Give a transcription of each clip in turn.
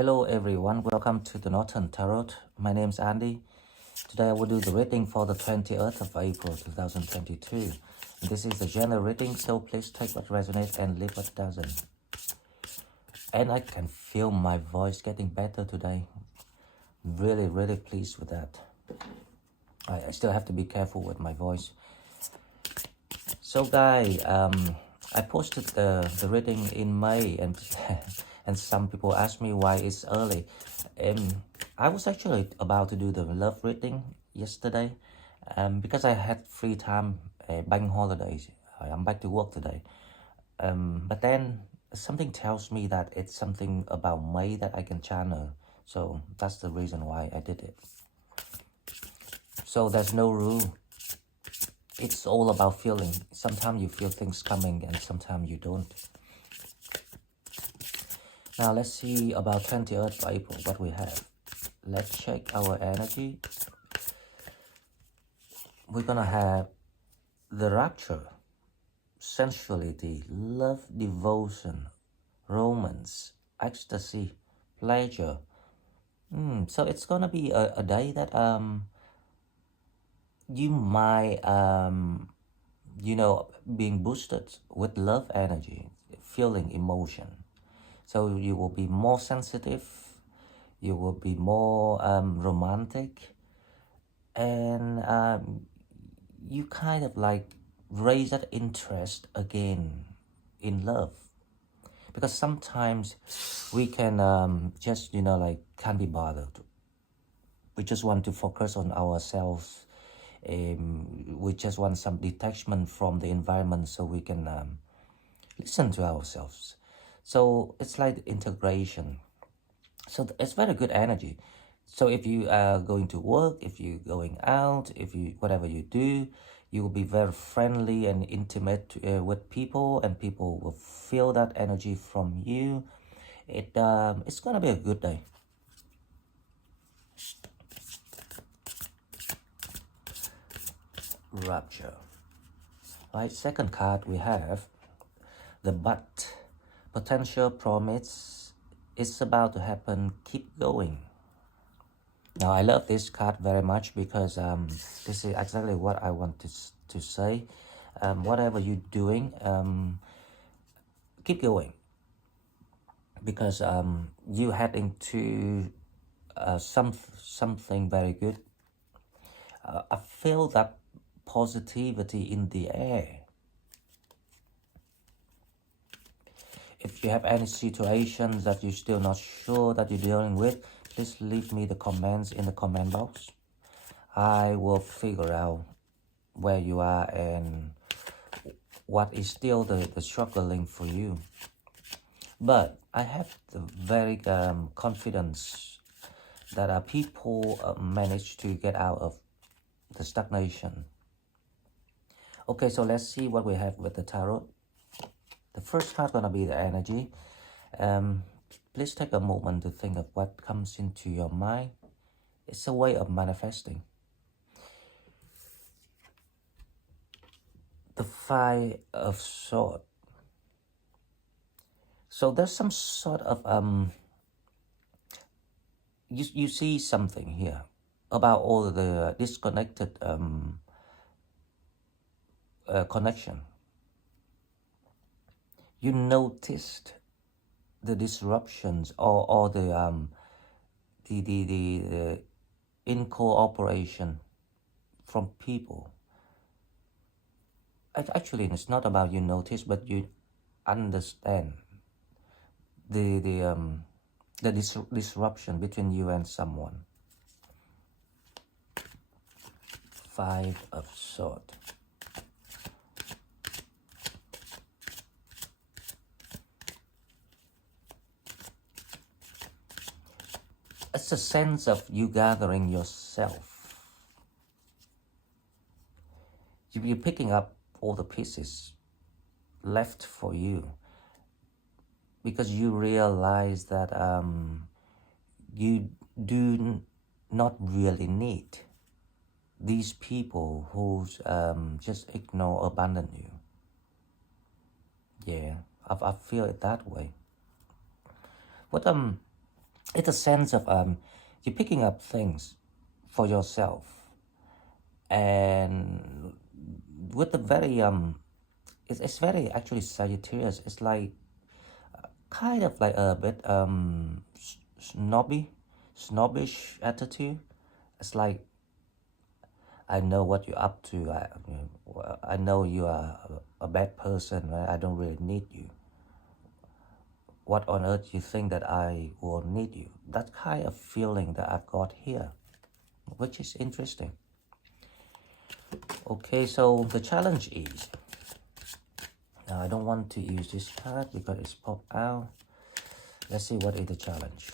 Hello everyone, welcome to the Northern Tarot. My name is Andy. Today I will do the reading for the 20th of April 2022. This is the general reading, so please take what resonates and leave what doesn't. And I can feel my voice getting better today. Really pleased with that. I still have to be careful with my voice. So guys, I posted the reading in May and and some people ask me why it's early. I was actually about to do the love reading yesterday because I had free time, bank holidays. I'm back to work today. But then something tells me that it's something about May that I can channel. So that's the reason why I did it. So there's no rule. It's all about feeling. Sometimes you feel things coming and sometimes you don't. Now let's see about 20th of April, what we have. Let's check our energy. We're gonna have the rapture, sensuality, love, devotion, romance, ecstasy, pleasure. So it's gonna be a day that you might being boosted with love energy, feeling emotion. So you will be more sensitive, you will be more romantic, and you kind of like raise that interest again in love. Because sometimes we can just, can't be bothered. We just want to focus on ourselves. We just want some detachment from the environment so we can listen to ourselves. So it's like integration. So it's very good energy. So if you are going to work, if you're going out, if you whatever you do, you will be very friendly and intimate with people, and people will feel that energy from you. It's gonna be a good day. Rapture. Right, second card we have the but. Potential promise. It's about to happen. Keep going. Now I love this card very much because this is exactly what I want to say. Whatever you're doing, keep going. Because you head into something very good. I feel that positivity in the air. If you have any situations that you're still not sure that you're dealing with, please leave me the comments in the comment box. I will figure out where you are and what is still the struggling for you. But I have the very confidence that people manage to get out of the stagnation. Okay, so let's see what we have with the tarot. The first card gonna be the energy. Please take a moment to think of what comes into your mind. It's a way of manifesting. The Five of Swords. So there's some sort of you see something here about all the disconnected connection. You noticed the disruptions or the incorporation from people. Actually, it's not about you notice, but you understand the disruption between you and someone. Five of Swords. It's a sense of you gathering yourself. You're picking up all the pieces left for you because you realize that you do not really need these people who just ignore, abandon you. Yeah, I feel it that way. But It's a sense of you're picking up things for yourself, and with the very it's very actually Sagittarius. It's like kind of like a bit snobbish attitude. It's like, I know what you're up to. I know you are a bad person, right? I don't really need you. What on earth you think that I will need you? That kind of feeling that I've got here, which is interesting. Okay, so the challenge is, now I don't want to use this card because it's popped out. Let's see what is the challenge.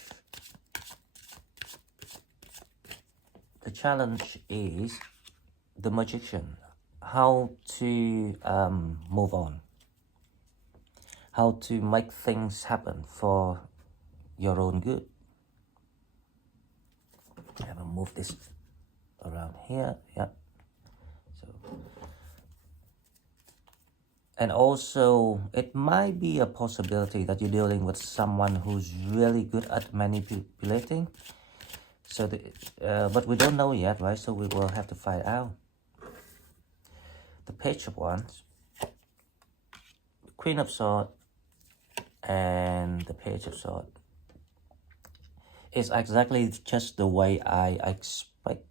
The challenge is the magician. How to move on. How to make things happen for your own good. I will move this around here. Yeah. So, and also, it might be a possibility that you're dealing with someone who's really good at manipulating. So, but we don't know yet, right? So we will have to find out. The Page of Wands, the Queen of Swords, and the Page of Swords. It's exactly just the way I expect.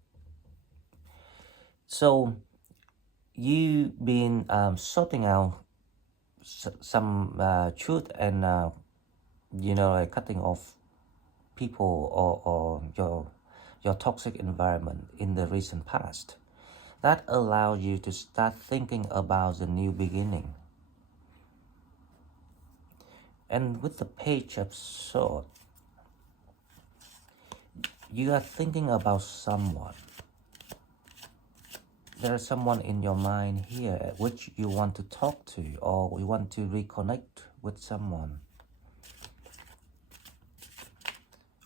So you been sorting out some truth and like cutting off people or your toxic environment in the recent past. That allows you to start thinking about the new beginning. And with the Page of Swords, you are thinking about someone. There is someone in your mind here which you want to talk to, or you want to reconnect with someone,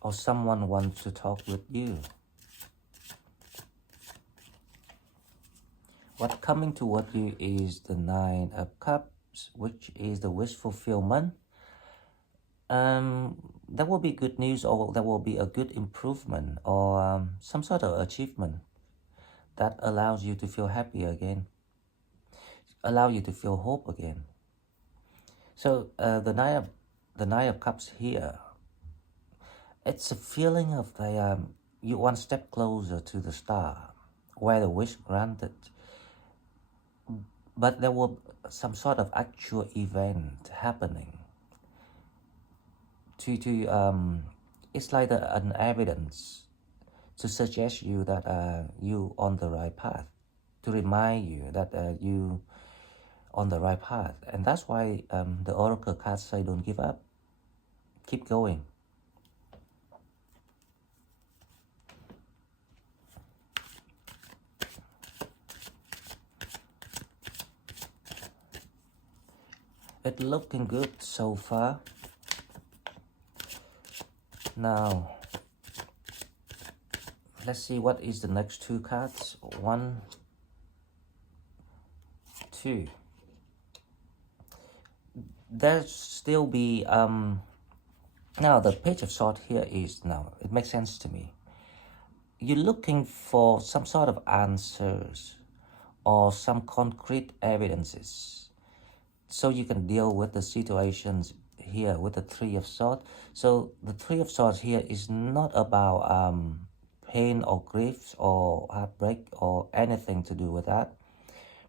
or someone wants to talk with you. What coming toward you is the Nine of Cups, which is the wish fulfillment. There will be good news, or there will be a good improvement, or some sort of achievement that allows you to feel happy again, allow you to feel hope again. So the Nine of Cups here, it's a feeling of the you one step closer to the star, where the wish granted. But there will some sort of actual event happening to it's like an evidence to suggest you that you on the right path, to remind you that you on the right path. And that's why the oracle cards say don't give up, keep going. It's looking good so far. Now let's see what is the next two cards. 1, 2. There still be now the Page of Swords here is, now it makes sense to me. You're looking for some sort of answers or some concrete evidences so you can deal with the situations here with the Three of Swords. So the Three of Swords here is not about pain or grief or heartbreak or anything to do with that,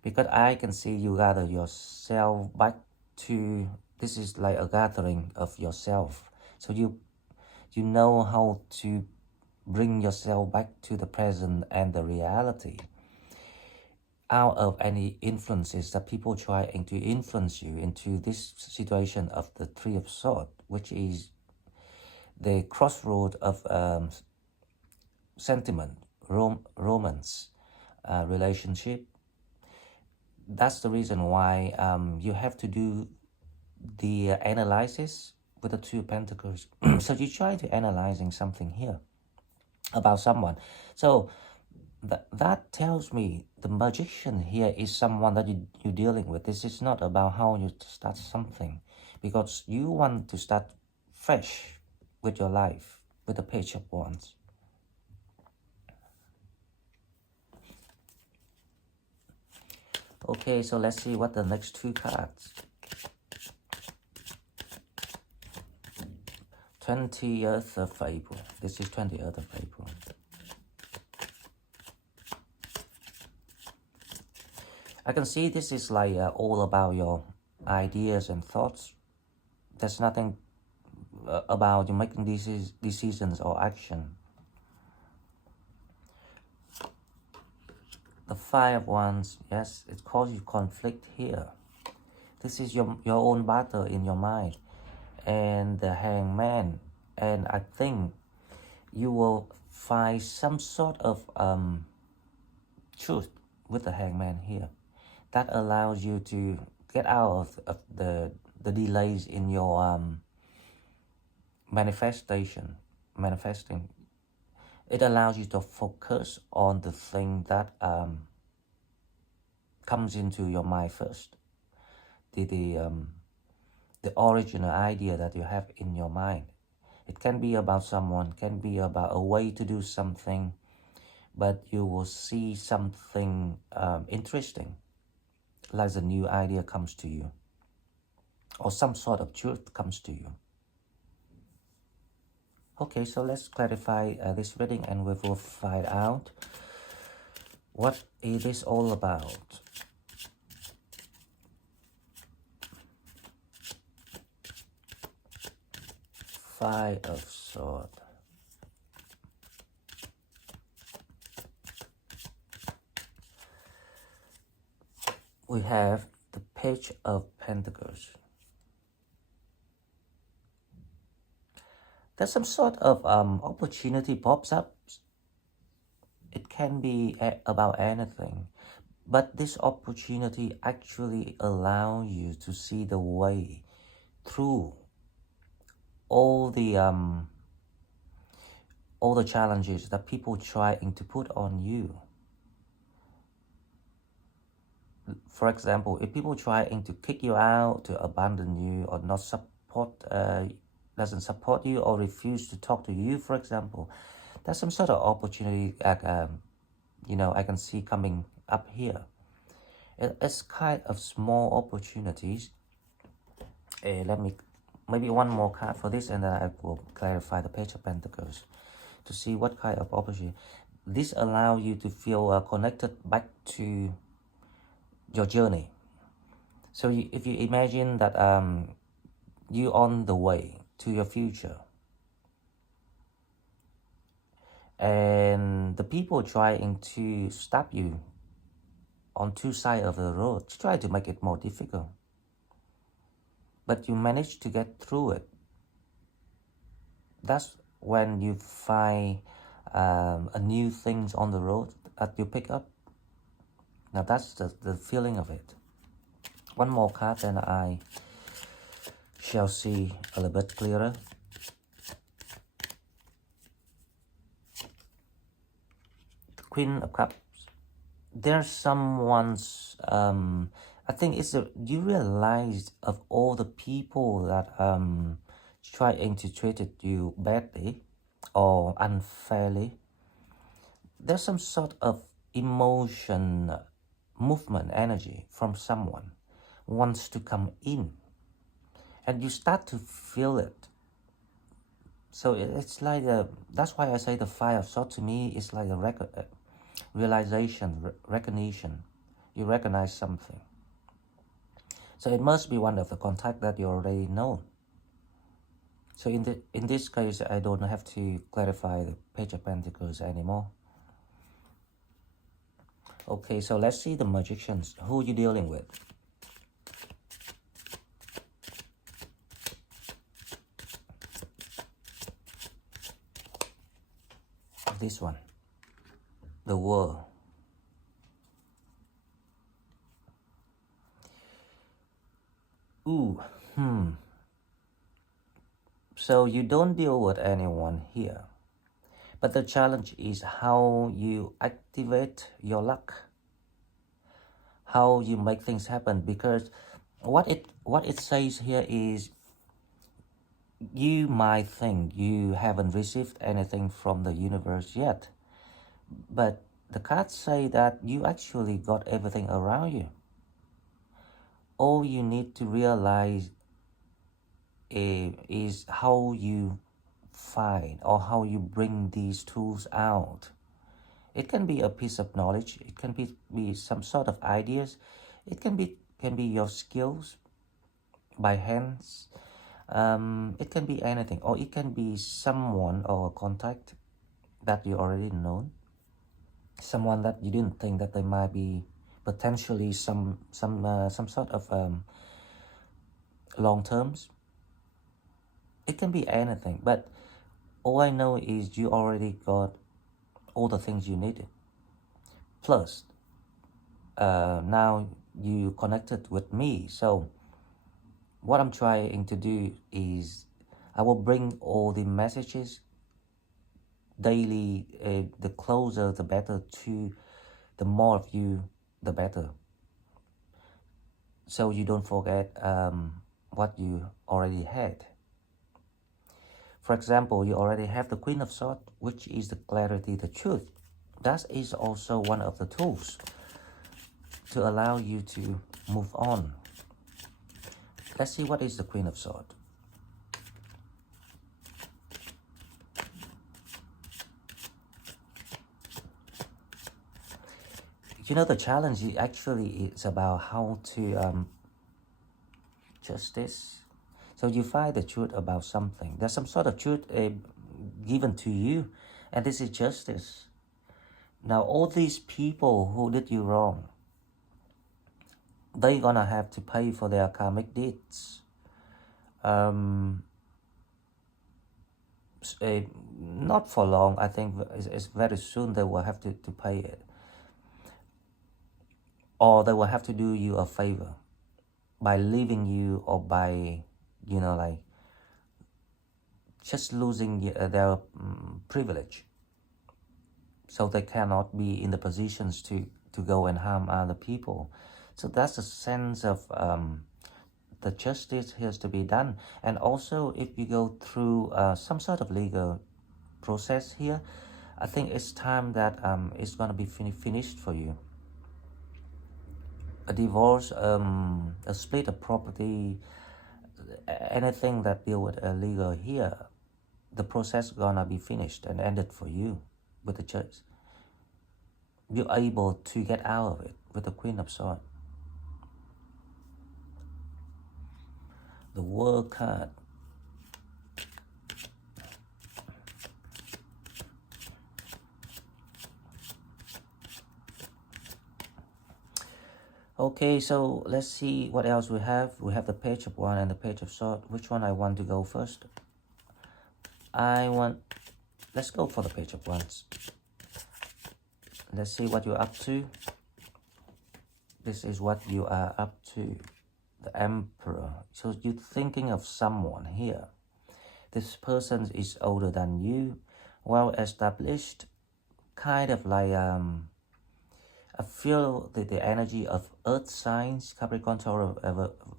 because I can see you gather yourself back to, this is like a gathering of yourself. So you know how to bring yourself back to the present and the reality, out of any influences that people trying to influence you into this situation of the Three of Swords, which is the crossroad of sentiment, romance, relationship. That's the reason why you have to do the analysis with the Two of Pentacles. So you try to analyzing something here about someone. So that tells me the magician here is someone that you're dealing with. This is not about how you start something, because you want to start fresh with your life, with the Page of Wands. Okay, so let's see what the next two cards. 20th of April. This is 20th of April. I can see this is like all about your ideas and thoughts. There's nothing about you making decisions or action. The Five of Wands, yes, it causes conflict here. This is your own battle in your mind. And the Hangman, and I think you will find some sort of truth with the Hangman here that allows you to get out of the delays in your manifesting. It allows you to focus on the thing that comes into your mind first. The original idea that you have in your mind. It can be about someone, can be about a way to do something, but you will see something interesting, like a new idea comes to you, or some sort of truth comes to you. Okay, so let's clarify this reading and we will find out what it is all about. Five of Swords. We have the Page of Pentacles. There's some sort of opportunity pops up. It can be about anything, but this opportunity actually allows you to see the way through all the challenges that people trying to put on you. For example, if people trying to kick you out, to abandon you, or not support, doesn't support you, or refuse to talk to you, for example, there's some sort of opportunity you know, I can see coming up here. It's kind of small opportunities. Let me maybe one more card for this, and then I will clarify the Page of Pentacles to see what kind of opportunity. This allows you to feel connected back to your journey. So if you imagine that you on the way to your future, and the people trying to stop you on two sides of the road, try to make it more difficult, but you manage to get through it. That's when you find a new things on the road that you pick up. Now that's the feeling of it. One more card and I shall see a little bit clearer. The Queen of Cups. There's someone's I think it's you realize of all the people that trying to treat you badly or unfairly. There's some sort of emotion, movement, energy from someone wants to come in, and you start to feel it. So it's like that's why I say the Five of Swords to me is like a realization, recognition. You recognize something. So it must be one of the contacts that you already know. So in this case, I don't have to clarify the Page of Pentacles anymore. Okay, so let's see the Magicians. Who are you dealing with? This one. The World. Ooh, So you don't deal with anyone here. But the challenge is how you activate your luck. How you make things happen, because what it says here is You might think you haven't received anything from the universe yet, but the cards say that you actually got everything around you. All you need to realize is how you find or how you bring these tools out. It can be a piece of knowledge, it can be some sort of ideas, it can be your skills by hands, it can be anything, or it can be someone or a contact that you already know, someone that you didn't think that they might be potentially some sort of long terms. It can be anything, but all I know is you already got all the things you needed. Plus, now you connected with me. So what I'm trying to do is I will bring all the messages daily. The closer, the better. To the more of you, the better. So you don't forget what you already had. For example, you already have the Queen of Swords, which is the clarity, the truth. That is also one of the tools to allow you to move on. Let's see what is the Queen of Swords. You know, the challenge actually is about how to justice. So you find the truth about something. There's some sort of truth given to you, and this is justice. Now, all these people who did you wrong, they're gonna have to pay for their karmic deeds. Not for long. I think it's very soon they will have to pay it, or they will have to do you a favor by leaving you, or by, like just losing their privilege, so they cannot be in the positions to go and harm other people. So that's a sense of the justice has to be done. And also, if you go through some sort of legal process here, I think it's time that it's going to be finished for you. A divorce, a split of property, anything that deal with legal here, the process gonna be finished and ended for you with the church. You're able to get out of it with the Queen of Swords. The World card. Okay, so let's see what else we have. We have the Page of Wands and the Page of Swords. Which one I want to go first? Let's go for the Page of Wands. Let's see what you're up to. This is what you are up to. The Emperor. So you're thinking of someone here. This person is older than you, well established, kind of like I feel the energy of earth signs, Capricorn, Taurus,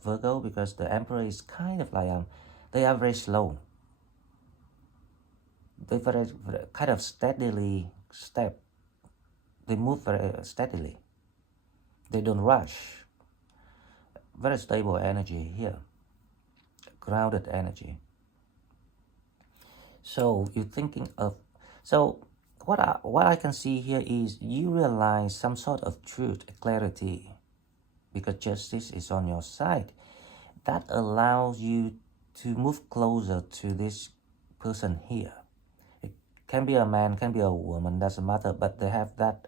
Virgo, because the Emperor is kind of like they are very slow. They very kind of steadily step. They move very steadily. They don't rush. Very stable energy here. Grounded energy. So you're thinking of, so what I can see here is you realize some sort of truth, clarity, because justice is on your side. That allows you to move closer to this person here. It can be a man, can be a woman, doesn't matter, but they have that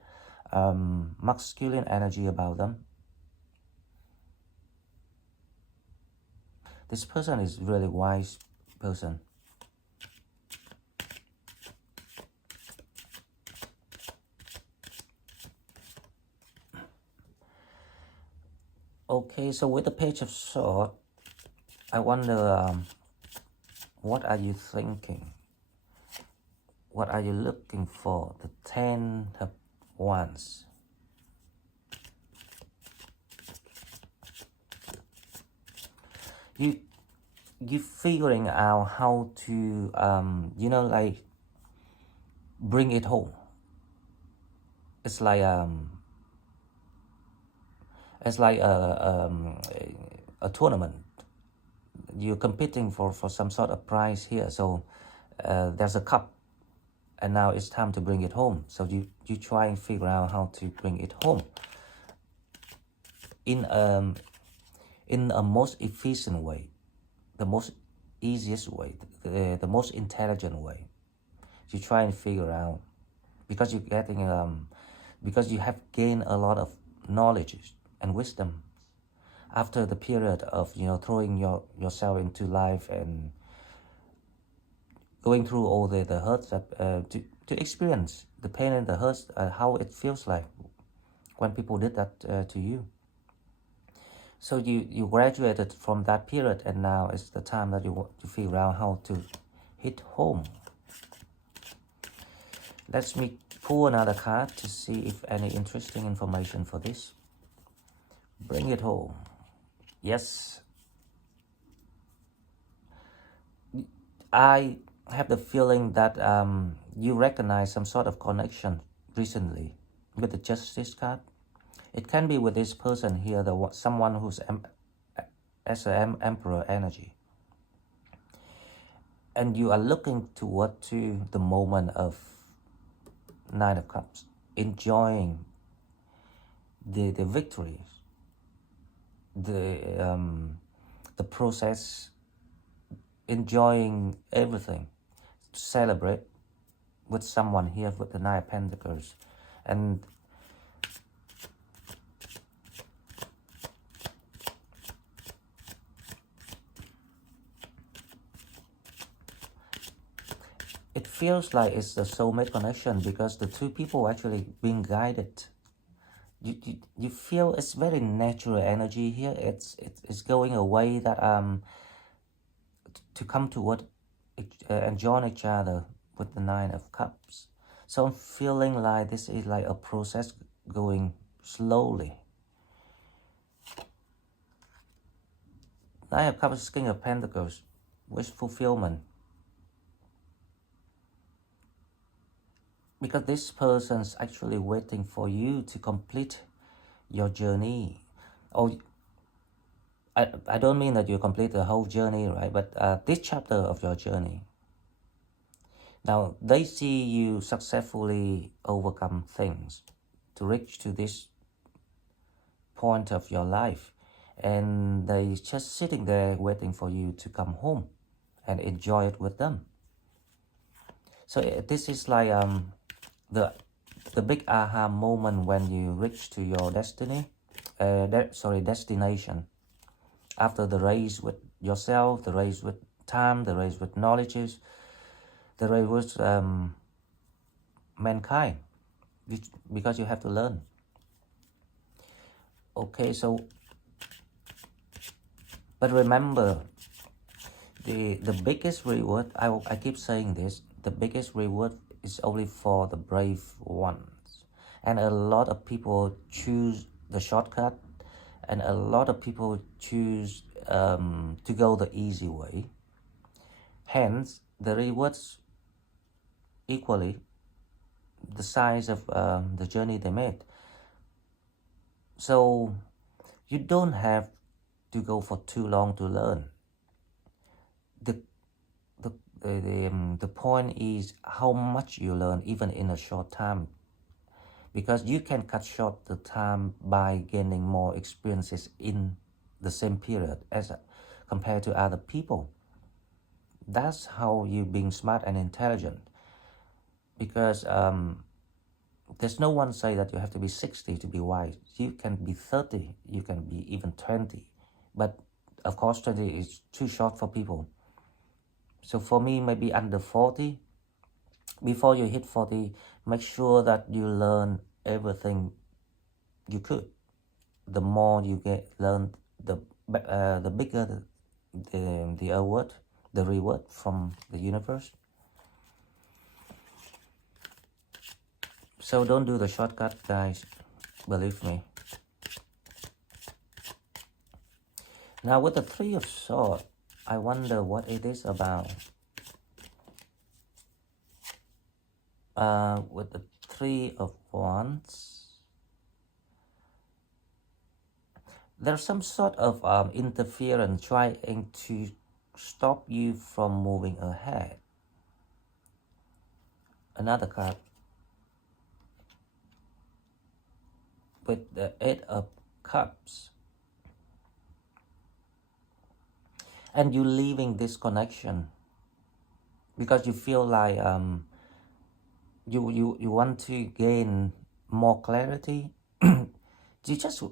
masculine energy about them. This person is really wise person. Okay, so with the Page of Swords, I wonder, what are you thinking? What are you looking for? The Ten of Wands. you figuring out how to like bring it home. It's like a tournament. You're competing for some sort of prize here. So there's a cup, and now it's time to bring it home. So you try and figure out how to bring it home in a most efficient way, the most easiest way, the most intelligent way. You try and figure out, because you're getting because you have gained a lot of knowledge and wisdom after the period of throwing yourself into life and going through all the hurts that to experience the pain and the hurts, how it feels like when people did that to you. So you graduated from that period, and now it's the time that you want to figure out how to hit home. Let me pull another card to see if any interesting information for this. Bring it home. Yes. I have the feeling that you recognize some sort of connection recently with the Justice card. It can be with this person here, someone who's as an emperor energy. And you are looking toward to the moment of Nine of Cups, enjoying the victories, the process, enjoying everything, to celebrate with someone here with the Nine of Pentacles. And it feels like it's the soulmate connection, because the two people actually being guided. You feel it's very natural energy here. It's going away that to come toward and join each other with the Nine of Cups. So I'm feeling like this is like a process going slowly. Nine of Cups, King of Pentacles, wish fulfillment. Because this person's actually waiting for you to complete your journey. Oh, I don't mean that you complete the whole journey, right? But this chapter of your journey. Now, they see you successfully overcome things to reach to this point of your life. And they just sitting there waiting for you to come home and enjoy it with them. So this is like the big aha moment when you reach to your destiny, destination. After the race with yourself, the race with time, the race with knowledge, the race with mankind, because you have to learn. Okay, so, but remember, the biggest reward, I keep saying this, the biggest reward is only for the brave ones. And a lot of people choose the shortcut, and a lot of people choose to go the easy way. Hence, the rewards equally the size of the journey they made. So you don't have to go for too long to learn. The point is how much you learn, even in a short time, because you can cut short the time by gaining more experiences in the same period as compared to other people. That's how you being smart and intelligent, because there's no one say that you have to be 60 to be wise. You can be 30, you can be even 20, but of course 20 is too short for people. So for me, maybe under 40. Before you hit 40, make sure that you learn everything you could. The more you learn, the bigger the award, the reward from the universe. So don't do the shortcut, guys. Believe me. Now with the Three of Swords, I wonder what it is about. With the Three of Wands, there's some sort of interference trying to stop you from moving ahead. Another card with the Eight of Cups, and you leaving this connection because you feel like you want to gain more clarity. You just,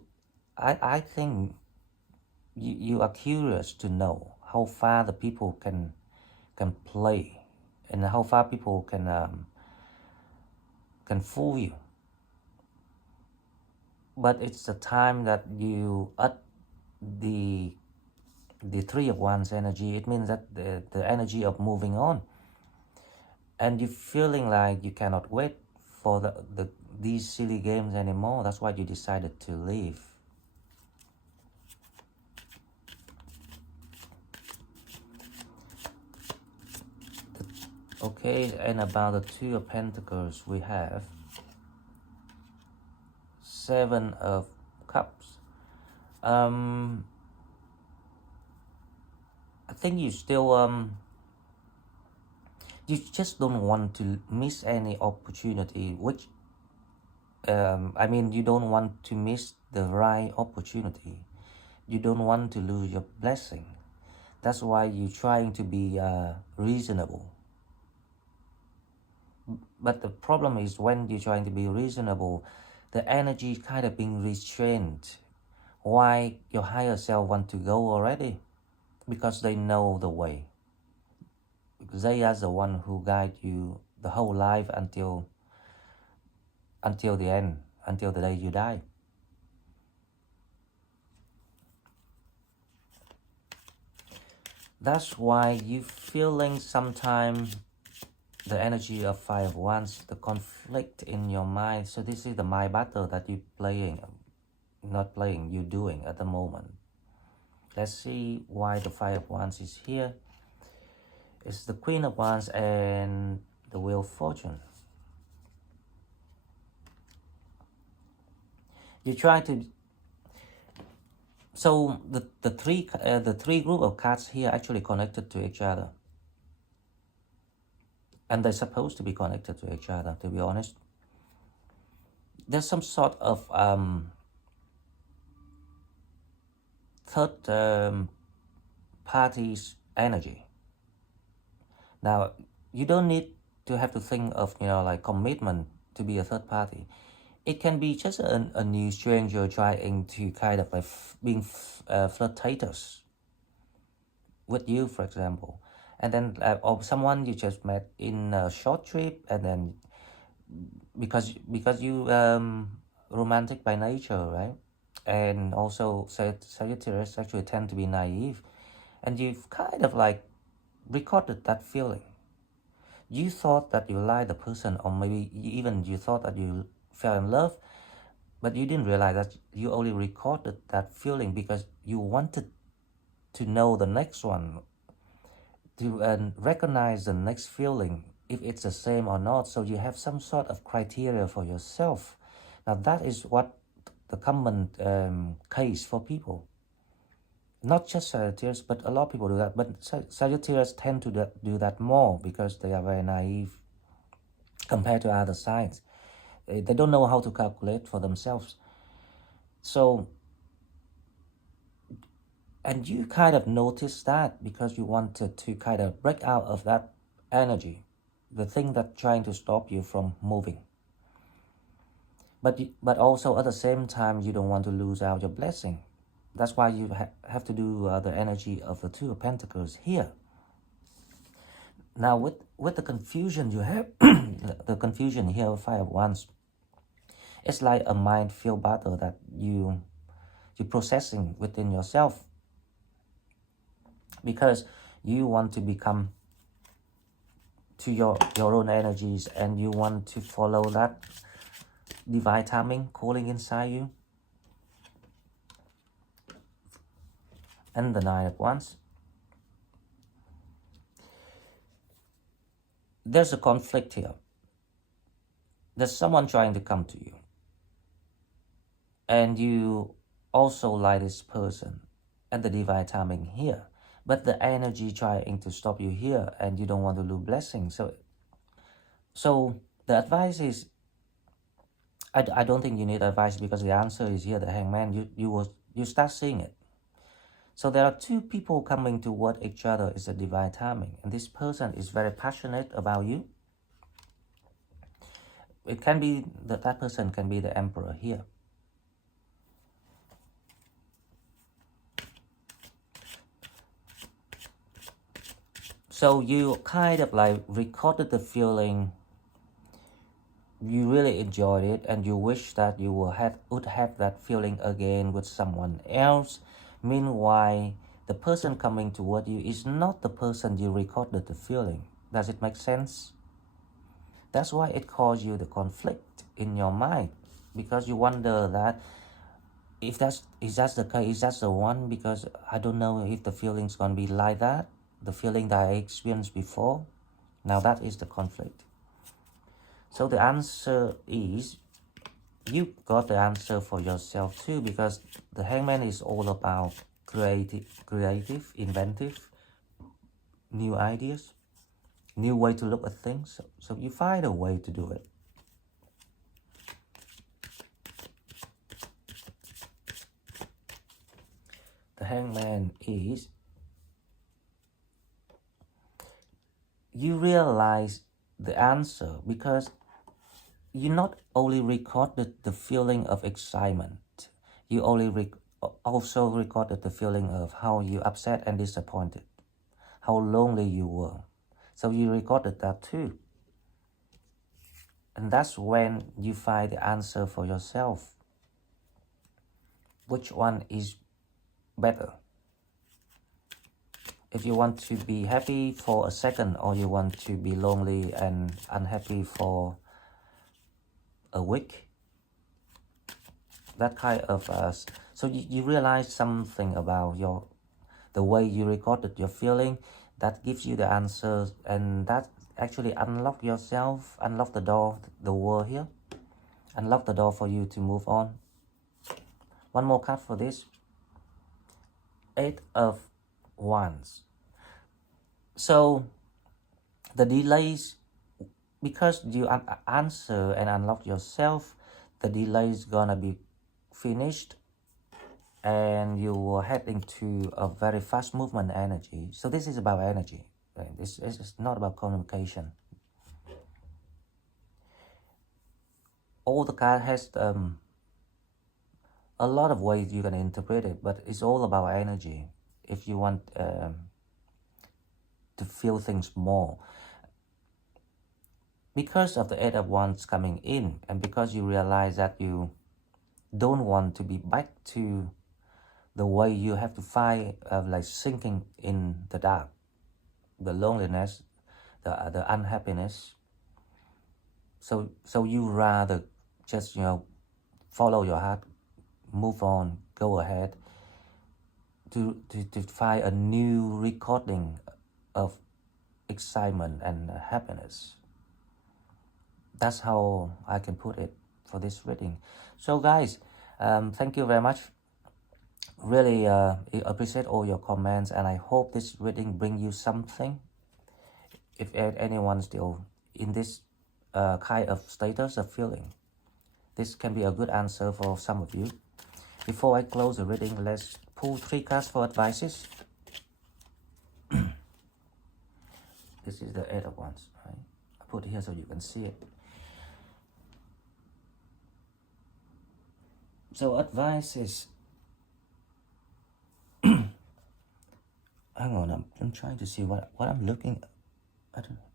I think you are curious to know how far the people can play, and how far people can fool you. But it's the time that you at the Three of Wands energy. It means that the energy of moving on, and you're feeling like you cannot wait for these silly games anymore. That's why you decided to leave. Okay, and about the Two of Pentacles, we have Seven of Cups. I think you still you just don't want to miss any opportunity, which I mean, you don't want to miss the right opportunity. You don't want to lose your blessing. That's why you're trying to be reasonable. But the problem is, when you're trying to be reasonable, the energy is kind of being restrained. Why your higher self want to go already? Because they know the way. Because they are the one who guide you the whole life until the end, until the day you die. That's why you feeling sometimes the energy of Five of Wands, the conflict in your mind. So this is the mind battle that you're playing, not playing, you're doing at the moment. Let's see why the Five of Wands is here. It's the Queen of Wands and the Wheel of Fortune. You try to. So the three group of cards here actually connected to each other, and they're supposed to be connected to each other. To be honest, there's some sort of third party's energy. Now, you don't need to have to think of like commitment to be a third party. It can be just a new stranger trying to kind of like being flirtatious with you, for example, and then or someone you just met in a short trip, and then because you romantic by nature, right? And also Sagittarius actually tend to be naive, and you've kind of like recorded that feeling. You thought that you liked the person, or maybe even you thought that you fell in love, but you didn't realize that you only recorded that feeling because you wanted to know the next one, to recognize the next feeling, if it's the same or not. So you have some sort of criteria for yourself. Now that is what the common case for people. Not just Sagittarius, but a lot of people do that. But Sagittarius tend to do that more because they are very naive compared to other signs. They don't know how to calculate for themselves. So, and you kind of notice that because you wanted to kind of break out of that energy, the thing that's trying to stop you from moving. But also at the same time, you don't want to lose out your blessing. That's why you have to do the energy of the Two of Pentacles here. Now with the confusion you have, the confusion here of Five of Wands, it's like a minefield battle that you're processing within yourself, because you want to become to your own energies, and you want to follow that divine timing calling inside you. And the Nine of Wands, there's a conflict here. There's someone trying to come to you, and you also like this person, and the divine timing here, but the energy trying to stop you here, and you don't want to lose blessings. So the advice is, I don't think you need advice, because the answer is here, the Hangman. You start seeing it. So there are two people coming toward each other. Is a divine timing, and this person is very passionate about you. It can be that person can be the emperor here. So you kind of like recorded the feeling, you really enjoyed it, and you wish that you would have that feeling again with someone else. Meanwhile, the person coming toward you is not the person you recorded the feeling. Does it make sense? That's why it caused you the conflict in your mind, because you wonder that if is that the case, is that the one, because I don't know if the feeling's gonna be like that, the feeling that I experienced before. Now that is the conflict. So the answer is, you got the answer for yourself too, because the Hangman is all about creative, inventive, new ideas, new way to look at things. So you find a way to do it. The Hangman is, you realize the answer because you not only recorded the feeling of excitement, you also recorded the feeling of how you upset and disappointed, how lonely you were. So you recorded that too. And that's when you find the answer for yourself. Which one is better? If you want to be happy for a second, or you want to be lonely and unhappy for a week, that kind of so you realize something about the way you recorded your feeling, that gives you the answers, and that actually unlock yourself, unlock the door, the world here, unlock the door for you to move on. One more card for this, 8 of Wands. So the delays, because you answer and unlock yourself, the delay is gonna be finished, and you are heading to a very fast movement energy. So this is about energy, right? This is not about communication. All the card has a lot of ways you can interpret it, but it's all about energy. If you want to feel things more, because of the 8 of Wands coming in, and because you realize that you don't want to be back to the way you have to fight, like sinking in the dark, the loneliness, the unhappiness. So you rather just, follow your heart, move on, go ahead, to find a new recording of excitement and happiness. That's how I can put it for this reading. So guys, thank you very much. Really appreciate all your comments, and I hope this reading bring you something. If anyone still in this kind of status of feeling, this can be a good answer for some of you. Before I close the reading, let's pull 3 cards for advices. This is the 8 of Wands, right? I put it here so you can see it. So advices. Hang on, I'm trying to see what I'm looking at. I don't know.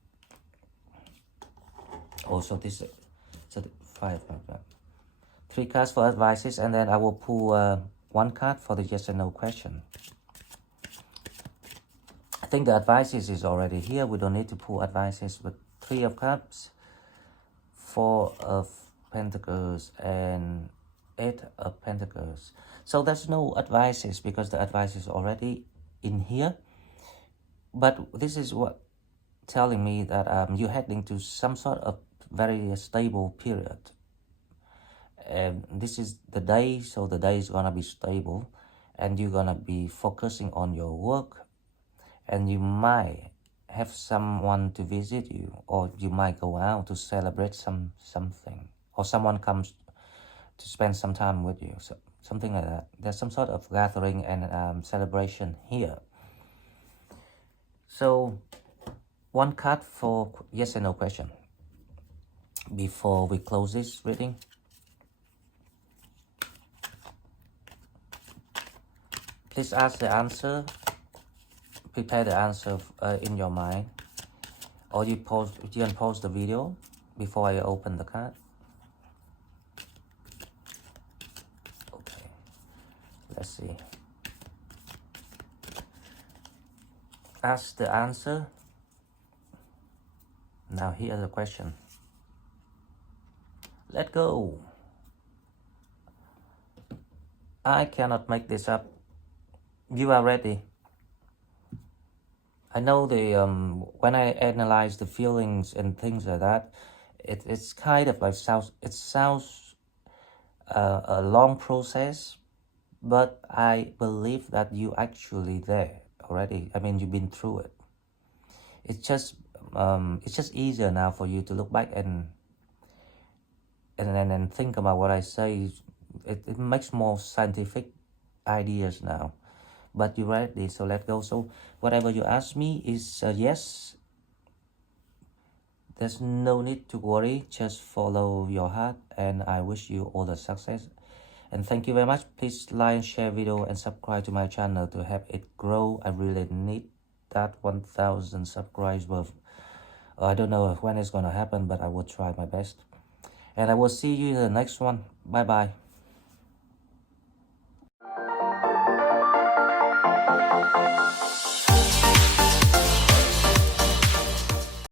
Also, this, so the 5, 3 cards for advices, and then I will pull 1 card for the yes and no question. I think the advices is already here. We don't need to pull advices, but 3 of Cups, 4 of Pentacles, and 8 of Pentacles. So there's no advices because the advice is already in here. But this is what telling me that you're heading to some sort of very stable period. And this is the day, so the day is gonna be stable, and you're gonna be focusing on your work, and you might have someone to visit you, or you might go out to celebrate something, or someone comes to spend some time with you, so something like that. There's some sort of gathering and celebration here. So one card for yes and no question before we close this reading. Please ask the answer, prepare the answer in your mind, or you can pause the video before I open the card. Okay, let's see. Ask the answer. Now here's the question. Let go. I cannot make this up. You are ready. I know the when I analyze the feelings and things like that, it's kind of like sounds a long process, but I believe that you actually there already. I mean, you've been through it. It's just easier now for you to look back and think about what I say. It makes more scientific ideas now. But you're ready, so let go. So whatever you ask me is yes. There's no need to worry. Just follow your heart, and I wish you all the success. And thank you very much. Please like, share video, and subscribe to my channel to help it grow. I really need that 1,000 subscribers. I don't know when it's gonna happen, but I will try my best. And I will see you in the next one. Bye bye.